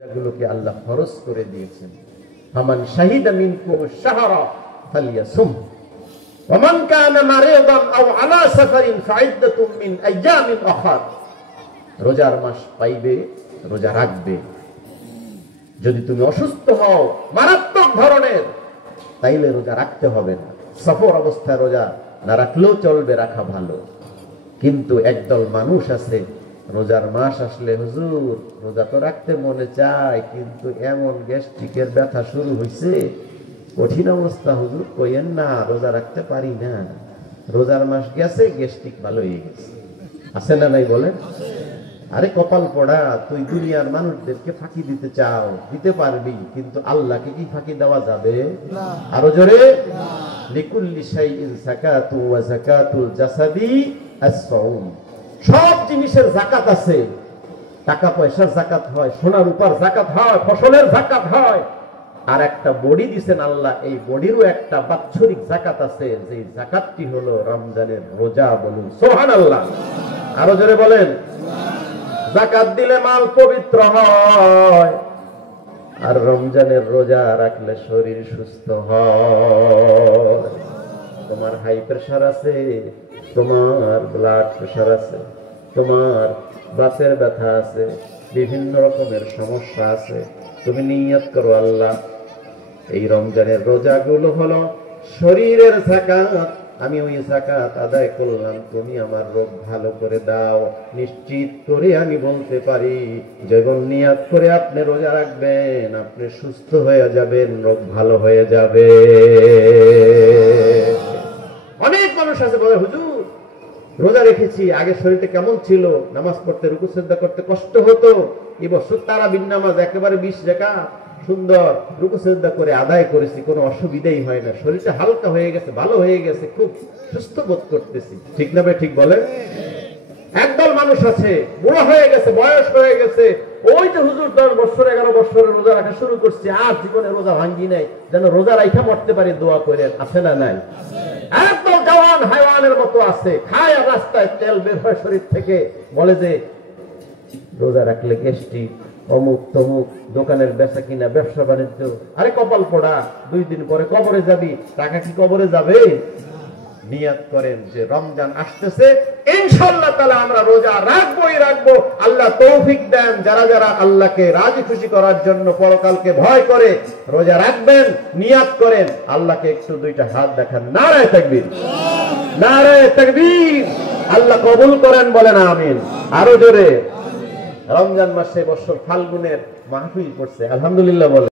যেগুলোকে আল্লাহ ফরজ করে দিয়েছেন। ফামান শাহিদা মিনকুম শাহরা ফালইয়াসুম ওয়া মান কানা মারিদান আও আলা সাফারিন ফাইদ্দাতুম মিন আইয়ামিন উখর। রোজার মাস পাইবে, রোজা রাখবে। যদি তুমি অসুস্থ হও মারাত্মক ধরনের, তাইলে রোজা রাখতে হবে না। সফর অবস্থায় রোজা না রাখলেও চলবে, রাখা ভালো। কিন্তু একদল মানুষ আছে, রোজার মাস আসলে হুজুর রোজা তো রাখতে মনে চায়, কিন্তু এমন গ্যাস্ট্রিকের ব্যথা শুরু হয়েছে, কঠিন অবস্থা হুজুর, কইেন না, রোজা রাখতে পারি না। রোজার মাস গেছে, গ্যাস্ট্রিক ভালো হয়ে গেছে। আছে না নাই বলেন? আরে কপাল পড়া, তুই দুনিয়ার মানুষদেরকে ফাঁকি দিতে চাও, দিতে পারবি, কিন্তু আল্লাহকে কি ফাঁকি দেওয়া যাবে? আরো জোরে, লিকুল্লি শাইইন যাকাতু ওয়া যাকাতুল জাসাদি আস-সাওম। সব জিনিসের যাকাত আছে। টাকা পয়সার যাকাত হয়, সোনা রূপার যাকাত হয়, ফসলের যাকাত হয়। আর একটা বডি দিবেন আল্লাহ, এই বডিরও একটা বাৎসরিক যাকাত আছে, যে যাকাতটি হলো রমজানের রোজা। বলুন সুবহানাল্লাহ। আরো জোরে বলেন। যাকাত দিলে মাল পবিত্র হয়, আর রমজানের রোজা রাখলে শরীর সুস্থ হয়। তোমার হাই প্রেসার আছে, তোমার ব্লাড প্রেসার আছে, তোমার বাতের ব্যথা আছে, বিভিন্ন রকমের সমস্যা আছে, তুমি নিয়ত করো আল্লাহ এই রমজানের রোজাগুলো হলো শরীরের যাকাত, আমি ওই যাকাত আদায় করলাম, তুমি আমার রোগ ভালো করে দাও। নিশ্চিত করে আমি বলতে পারি, যখন নিয়ত করে আপনি রোজা রাখবেন, আপনি সুস্থ হয়ে যাবেন, রোগ ভালো হয়ে যাবে। অনেক মানুষ আছে বলে, হুজুর রোজা রেখেছি, আগে শরীরটা কেমন ছিল, নামাজ পড়তে, রুকু সিজদা করতে কষ্ট হতো, এবছর তারাবির নামাজ একেবারে 20 রাকাত সুন্দর রুকু সিজদা করে আদায় করেছি, কোনো অসুবিধাই হয় না, শরীরটা হালকা হয়ে গেছে, ভালো হয়ে গেছে, খুব সুস্থ বোধ করতেছি। ঠিক না ভাই? ঠিক বলে। একদল মানুষ আছে, বুড়ো হয়ে গেছে, বয়স হয়ে গেছে, ওই যে হুজুর 10 বছর 11 বছরের রোজা রাখা শুরু করছে, আর জীবনে রোজা ভাঙ্গি নাই, যেন রোজা রাখা মরতে পারি, দোয়া করেন। আছে না নাই? একদল জওয়ান হাইওয়ানের মতো আছে, খায় আর রাস্তায় তেল বের হয় শরীর থেকে, বলে যে রোজা রাখলে গ্যাস্ট্রিক, অমুক তমুক, দোকানের বেচা কিনা, ব্যবসা বাণিজ্য। আরে কপাল পোড়া, 2 দিন পরে কবরে যাবি, টাকা কি কবরে যাবে? নিয়ত করেন যে রমজান আসতেছে, ইনশাআল্লাহ তাআলা আমরা রোজা রাখবোই রাখবো। আল্লাহ তৌফিক দেন, যারা যারা আল্লাহকে রাজি খুশি করার জন্য পরকালকে ভয় করে রোজা রাখবেন, নিয়ত করেন। আল্লাহকে একটু 2টা হাত দেখান, নারায়ে তাকবীর, নারায়ে তাকবীর। আল্লাহ কবুল করেন, বলেন আমিন। আরো জোরে। রমজান মাসে বছর ফাল্গুনের মাহফিল পড়ছে, আলহামদুলিল্লাহ বলে।